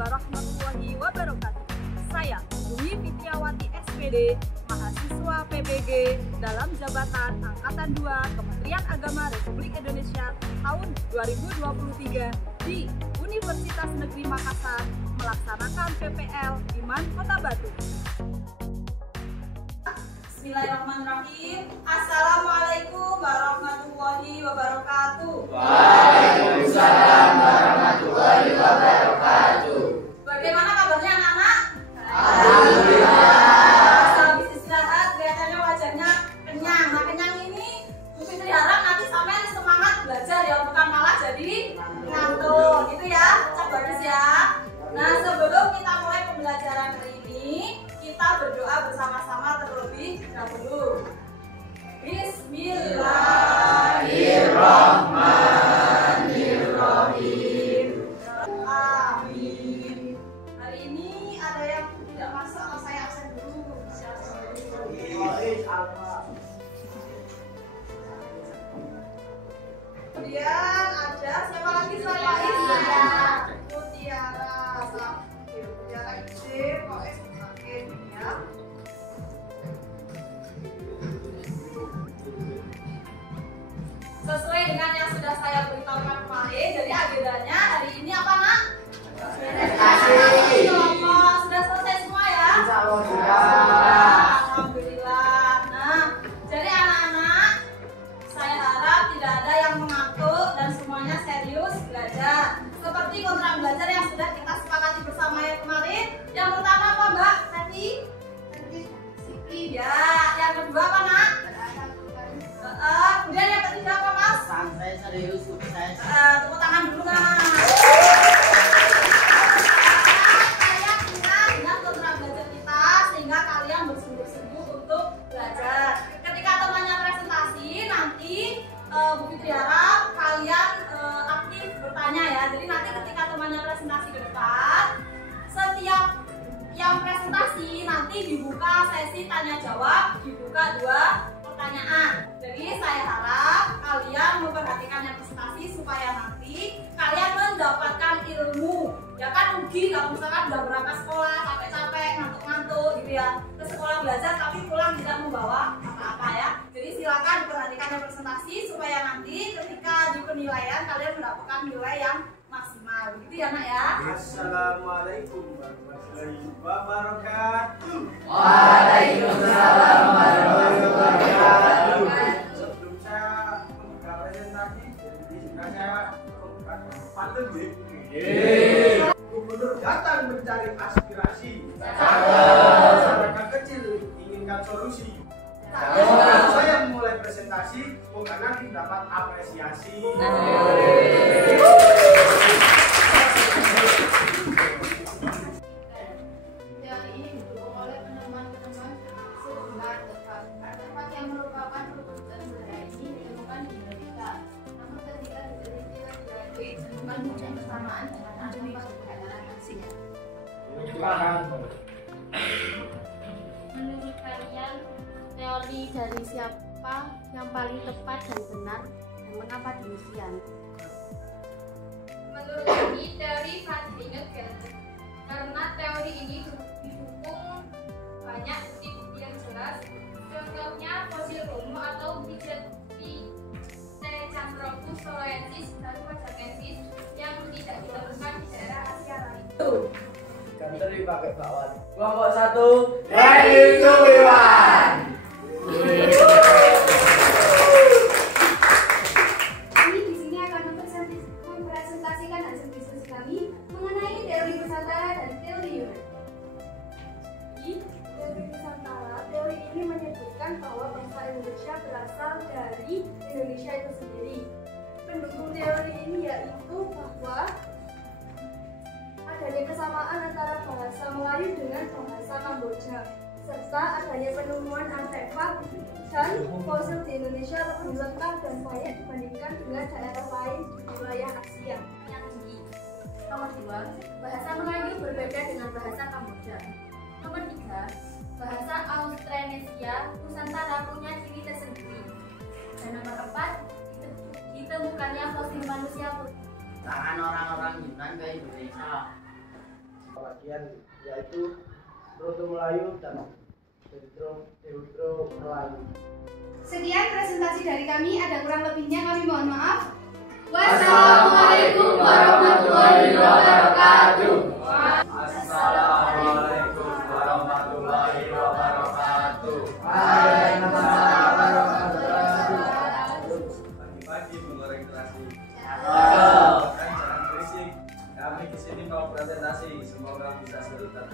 warahmatullahi wabarakatuh. Saya Dwi Fitriawati SPD, mahasiswa PPG dalam jabatan Angkatan 2 Kementerian Agama Republik Indonesia tahun 2023 di Universitas Negeri Makassar melaksanakan PPL Iman Kota Batu. Bismillahirrahmanirrahim. Assalamualaikum warahmatullahi wabarakatuh. Waalaikumsalam warahmatullahi wabarakatuh. Bagaimana kabarnya anak-anak? Alhamdulillah. Habis istirahat kelihatannya wajahnya kenyang. Nah, kenyang ini Bu Fitri harap nanti sampean semangat belajar ya, bukan malah jadi ngantuk gitu ya. Bagus ya. Nah, sebelum kita mulai pembelajaran hari ini, kita berdoa bersama-sama terlebih dahulu. Bismillahirrahmanirrahim. Amin. Hari ini ada yang tidak masuk atau saya absen dulu? Kemudian ada siapa lagi selain Pak Isa? Mutiara. Mutiara IC, kok sakit ya? Sesuai dengan yang sudah saya beritahukan kemarin, jadi agendanya hari ini apa nak? Presentasi. Sudah selesai semua ya? Insya Allah sudah. Alhamdulillah. Nah, jadi anak-anak, saya harap tidak ada yang mengantuk dan semuanya serius belajar. Seperti kontrak belajar yang sudah kita sepakati bersama ya kemarin. Yang pertama apa Mbak? Tadi? Ya. Yang kedua apa nak? Kemudian yang ketiga apa Mas? Santai, serius, sukses. Tepuk tangan dulu Mas. Kalian ingat dengan kontrak belajar kita sehingga kalian bersungguh-sungguh untuk belajar. Ketika temannya presentasi nanti Bu Fitri harap kalian aktif bertanya ya. Jadi nanti ketika temannya presentasi ke depan, setiap yang presentasi nanti dibuka sesi tanya jawab, dibuka 2 pertanyaan. Jadi saya harap kalian memperhatikan yang presentasi supaya nanti kalian mendapatkan ilmu. Ya kan rugi kalau misalkan udah berangkat sekolah capek-capek, ngantuk-ngantuk gitu ya, ke sekolah belajar tapi pulang tidak membawa apa-apa ya. Jadi silakan diperhatikan yang presentasi supaya nanti ketika di penilaian kalian mendapatkan nilai yang maksimal. Begitu ya nak ya. Assalamualaikum warahmatullahi wabarakatuh. Waalaikumsalam warahmatullahi wabarakatuh. Sebelum saya membuka presentasi, jadi saya membuka pandemi. Gubernur datang mencari aspirasi. Masyarakat kecil inginkan solusi. Sebelum saya memulai presentasi, semoga nanti dapat apresiasi. Teori ini didukung oleh penemuan-penemuan sejumlah artefak yang merupakan rujukan budaya ini ditemukan di Indonesia. Namun ketika diteliti lebih lanjut, ditemukan banyak kesamaan dengan artefak kebudayaan asing. Menurut kalian, teori dari siapa yang paling tepat dan benar dan mengapa demikian? Menurut kami, teori Fadlingek karena teori ini didukung banyak bukti-bukti yang jelas. Contohnya fosil Homo atau Pithecanthropus soloensis dan Wajakensis yang tidak ditemukan di daerah Asia lain. Kantor dipakai Pak Wan. Kelompok 1, ready to be one. Kami di sini akan mempresentasikan hasil diskusi kami mengenai teori Nusantara dan teori Yunan. Teori Nusantara, teori ini menyebutkan bahwa bangsa Indonesia berasal dari Indonesia itu sendiri. Pendukung teori ini yaitu bahwa adanya kesamaan antara bahasa Melayu dengan bahasa Kamboja, serta adanya penemuan artefak dan fosil di Indonesia lebih lengkap dan banyak dibandingkan dengan daerah lain di wilayah Asia. Yang tinggi. Nomor 2, bahasa Melayu berbeda dengan bahasa Kamboja. Nomor 3, bahasa Austronesia Nusantara punya ciri tersendiri. Dan nomor 4, ditemukannya fosil manusia putih. Tangan orang-orang Yunan ke Indonesia. bagian yaitu Proto Melayu dan Deutero Melayu. Sekian presentasi dari kami, ada kurang lebihnya kami mohon maaf. Wassalamualaikum warahmatullahi wabarakatuh. Assalamualaikum warahmatullahi wabarakatuh. Pagi-pagi menggoreng terasi. Jangan berisik. Kami di sini mau presentasi. Semoga bisa terima.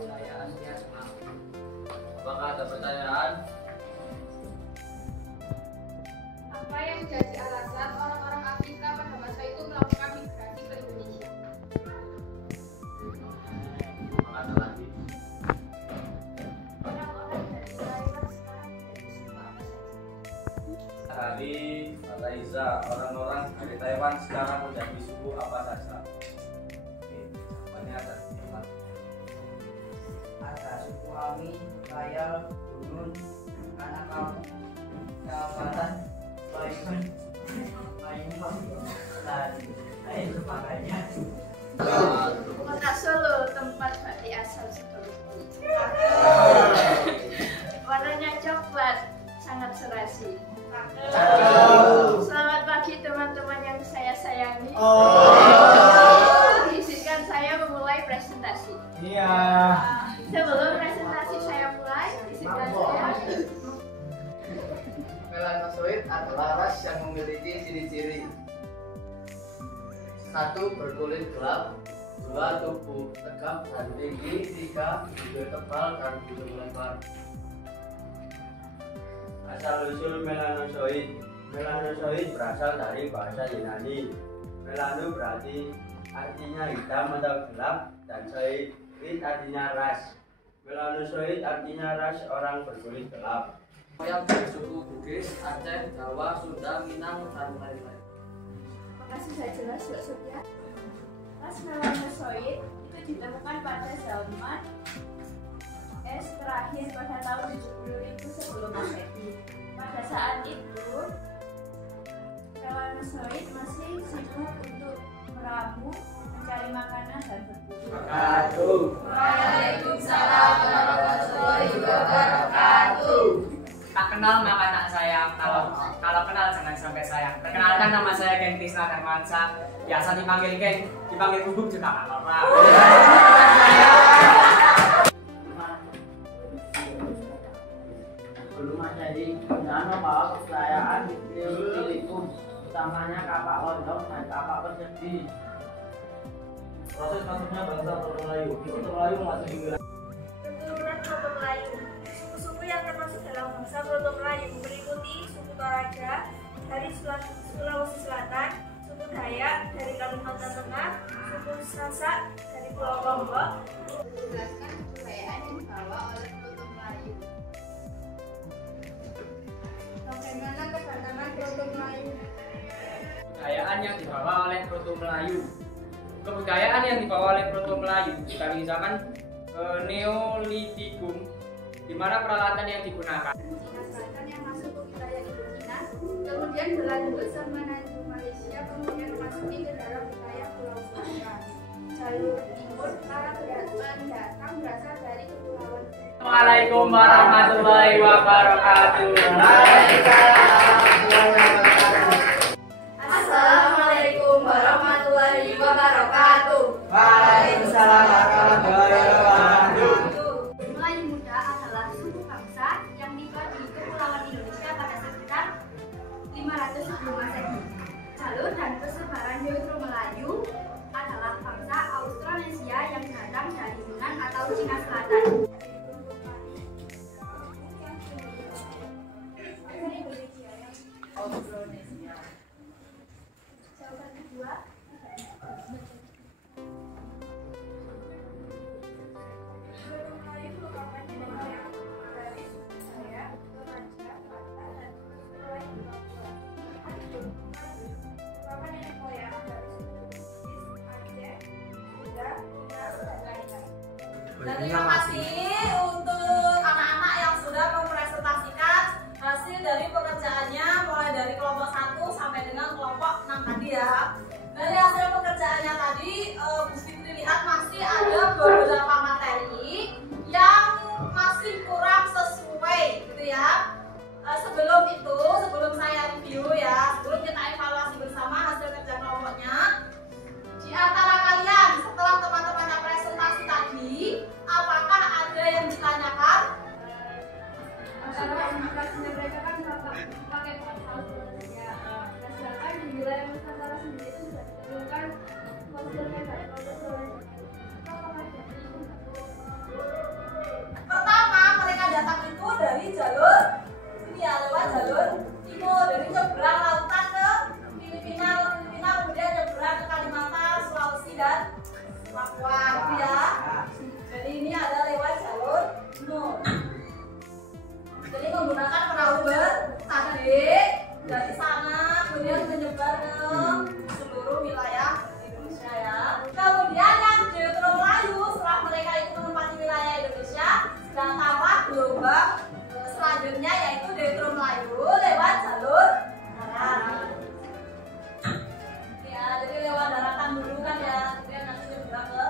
Wilayah Asia Tengah. Apakah ada pertanyaan? Apa yang menjadi alasan orang-orang Afrika pada masa itu melakukan migrasi ke Indonesia? Makan lagi. Orang-orang dari Taiwan sekarang menjadi suku apa saja? Hari Kata Iza, orang-orang dari Taiwan sekarang menjadi suku apa saja? Oke, jawabannya ada di depan. Ada suku Ami, Kayal, Bunun, Kanakam, Kawasan, Baikun, Mainom, dan lain sebagainya. Kota Solo, tempat batik asal sebelum. Warnanya coklat, sangat serasi. Selamat pagi teman-teman yang saya sayangi. Izinkan saya memulai presentasi. Iya. Sebelum presentasi saya mulai, izinkan saya. Melanosoid adalah ras yang memiliki ciri-ciri: 1. Berkulit gelap, 2. Tubuh tegap dan tinggi, 3. Bibir tebal dan hidung lebar. Asal-usul melanosoid. Melanosoid berasal dari bahasa Yunani. Melano berarti artinya hitam atau gelap, dan soid artinya ras. Melanosoid artinya ras orang berkulit gelap. Yang dari suku Bugis, Aceh, Jawa, Sunda, Minang, dan lain-lain. Makasih saya jelas, Mbak Surya. Ras melanosoid itu ditemukan pada zaman es terakhir pada tahun 70.000 sebelum Masehi. Pada saat itu, melanosoid masih sibuk untuk meramu, mencari makanan dan berburu. Waalaikumsalam warahmatullahi wabarakatuh. Tak kenal maka tak sayang, kalau kenal jangan sampai sayang. Perkenalkan, nama saya Ken Krisna Darmansa. Biasa dipanggil Ken, dipanggil Guguk juga nggak apa-apa. Belum Masehi, penggunaan bahwa kepercayaan Neolitikum, utamanya kapak lontong dan kapak persegi. Proses masuknya bangsa Proto Melayu. Proto Melayu masuk di wilayah Keturunan Proto Melayu. Suku-suku yang termasuk dalam bangsa Proto Melayu meliputi suku Toraja dari Sulawesi Selatan, suku Dayak dari Kalimantan Tengah, suku Sasak dari Pulau Lombok. Menjelaskan kebudayaan yang dibawa oleh Proto Melayu. Bagaimana kedatangan Proto Melayu? Kebudayaan yang dibawa oleh Proto Melayu. Kebudayaan yang dibawa oleh Proto Melayu dari zaman Neolitikum, di mana peralatan yang digunakan. Cina Selatan yang masuk ke wilayah Indochina, kemudian berlanjut ke Semenanjung Malaysia, kemudian memasuki ke dalam wilayah Pulau Sumatera. Jalur timur para pendatang berasal dari kepulauan. Assalamualaikum warahmatullahi wabarakatuh. Assalamualaikum warahmatullahi wabarakatuh. Waalaikumsalam warahmatullahi wabarakatuh. Melayu Muda adalah suku bangsa yang tiba di kepulauan Indonesia pada sekitar 500 sebelum Masehi. Jalur dan persebaran Deutero Melayu adalah bangsa Austronesia yang datang dari Yunan atau Cina Selatan. Jawaban kedua. Proto Melayu merupakan nenek dari suku Dayak, Toraja, Batak, dan suku lain di Papua. Dan terima kasih untuk anak-anak yang sudah mempresentasikan hasil dari pekerjaannya mulai dari kelompok 1 sampai dengan kelompok 6 tadi ya. Dari hasil pekerjaannya tadi, Bu Fitri lihat masih ada beberapa materi yang masih kurang sesuai gitu ya. Sebelum itu, sebelum saya review ya, sebelum kita evaluasi bersama hasil kerja kelompoknya, di antara kalian setelah teman-temannya presentasi tadi, apakah ada yang ditanyakan? Karena indikasinya mereka kan pakai pasal ya. Nah, sedangkan di wilayah Nusantara sendiri itu sudah ditemukan konsulnya dari Pertama, mereka datang itu dari jalur ini ya, lewat jalur timur, dari nyebrang lautan ke Filipina, kemudian nyebrang ke Kalimantan, Sulawesi dan Papua gitu ya. Jadi ini ada lewat jalur timur. Jadi menggunakan perahu bertadik dari sana kemudian menyebar ke seluruh wilayah Indonesia ya. Kemudian yang Deutero Melayu setelah mereka itu menempati wilayah Indonesia sedang tambah gelombang selanjutnya yaitu Deutero Melayu lewat jalur darat. Ya, jadi lewat daratan dulu kan ya, kemudian nanti nyebrang ke.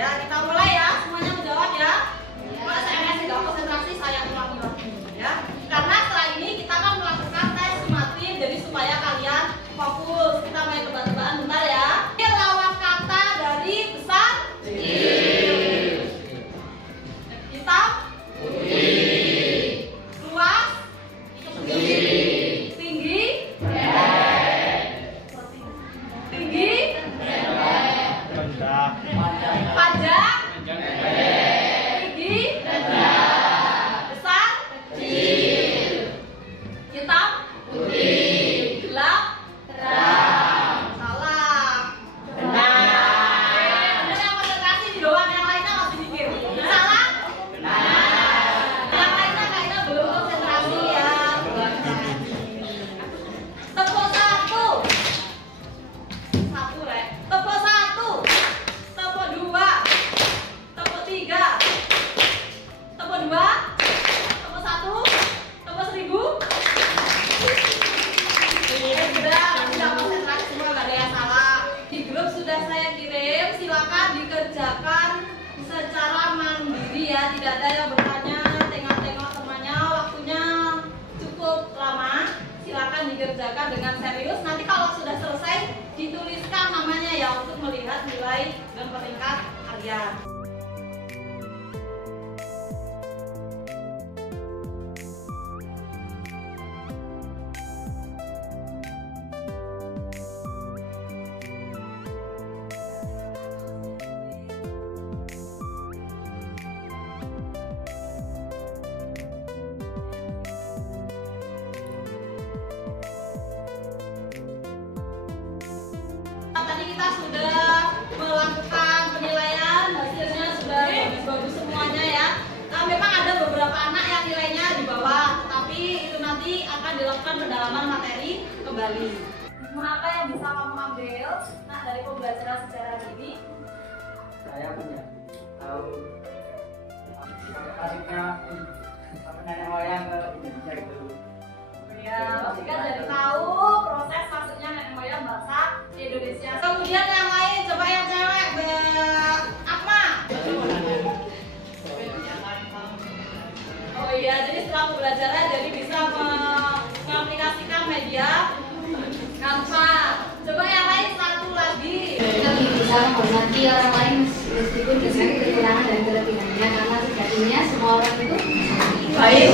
Ya, kita mulai ya, semuanya menjawab ya. Kalau saya masih nggak konsentrasi, saya ulangi lagi ya. Karena setelah ini kita akan melakukan tes sumatif, jadi supaya kalian fokus. Kita main tebak-tebakan bentar ya. Ini lawan kata dari besar. Hitam. Luas. Tinggi. Tinggi. Panjang. Besar, hitam, gelap, terang. Salah. Benar yang konsentrasi di doang, yang lainnya masih mikir. Salah. Yang lainnya kayaknya belum konsentrasi ya. Tepuk 1, Rek. Tepuk 1, tepuk 2, tepuk 3. Tepuk 2, tepuk 1, tepuk 1000. Sudah konsentrasi semua, gak ada yang salah. Di grup sudah saya kirim, silakan dikerjakan secara mandiri ya. Tidak ada yang bertanya, tengok-tengok temannya, waktunya cukup lama. Silakan dikerjakan dengan serius. Nanti kalau sudah selesai, dituliskan namanya ya untuk melihat nilai dan peringkat kalian. Tadi kita sudah melakukan penilaian, hasilnya sudah bagus-bagus semuanya ya. Nah, memang ada beberapa anak yang nilainya di bawah, tetapi itu nanti akan dilakukan pendalaman materi kembali. Apa yang bisa kamu ambil dari pembelajaran sejarah ini? Saya punya tahu kasusnya nenek moyang ke Indonesia itu. Ya, kan jadi tahu proses masuknya nenek moyang bangsa Indonesia. Kemudian yang lain, coba yang cewek, Mbak Akma. Oh iya, jadi setelah pembelajaran jadi bisa mengaplikasikan media Canva. Coba yang lain satu lagi. Kita bisa menghormati orang lain meskipun dengan kekurangan dan kelebihannya, karena sejatinya semua orang itu baik.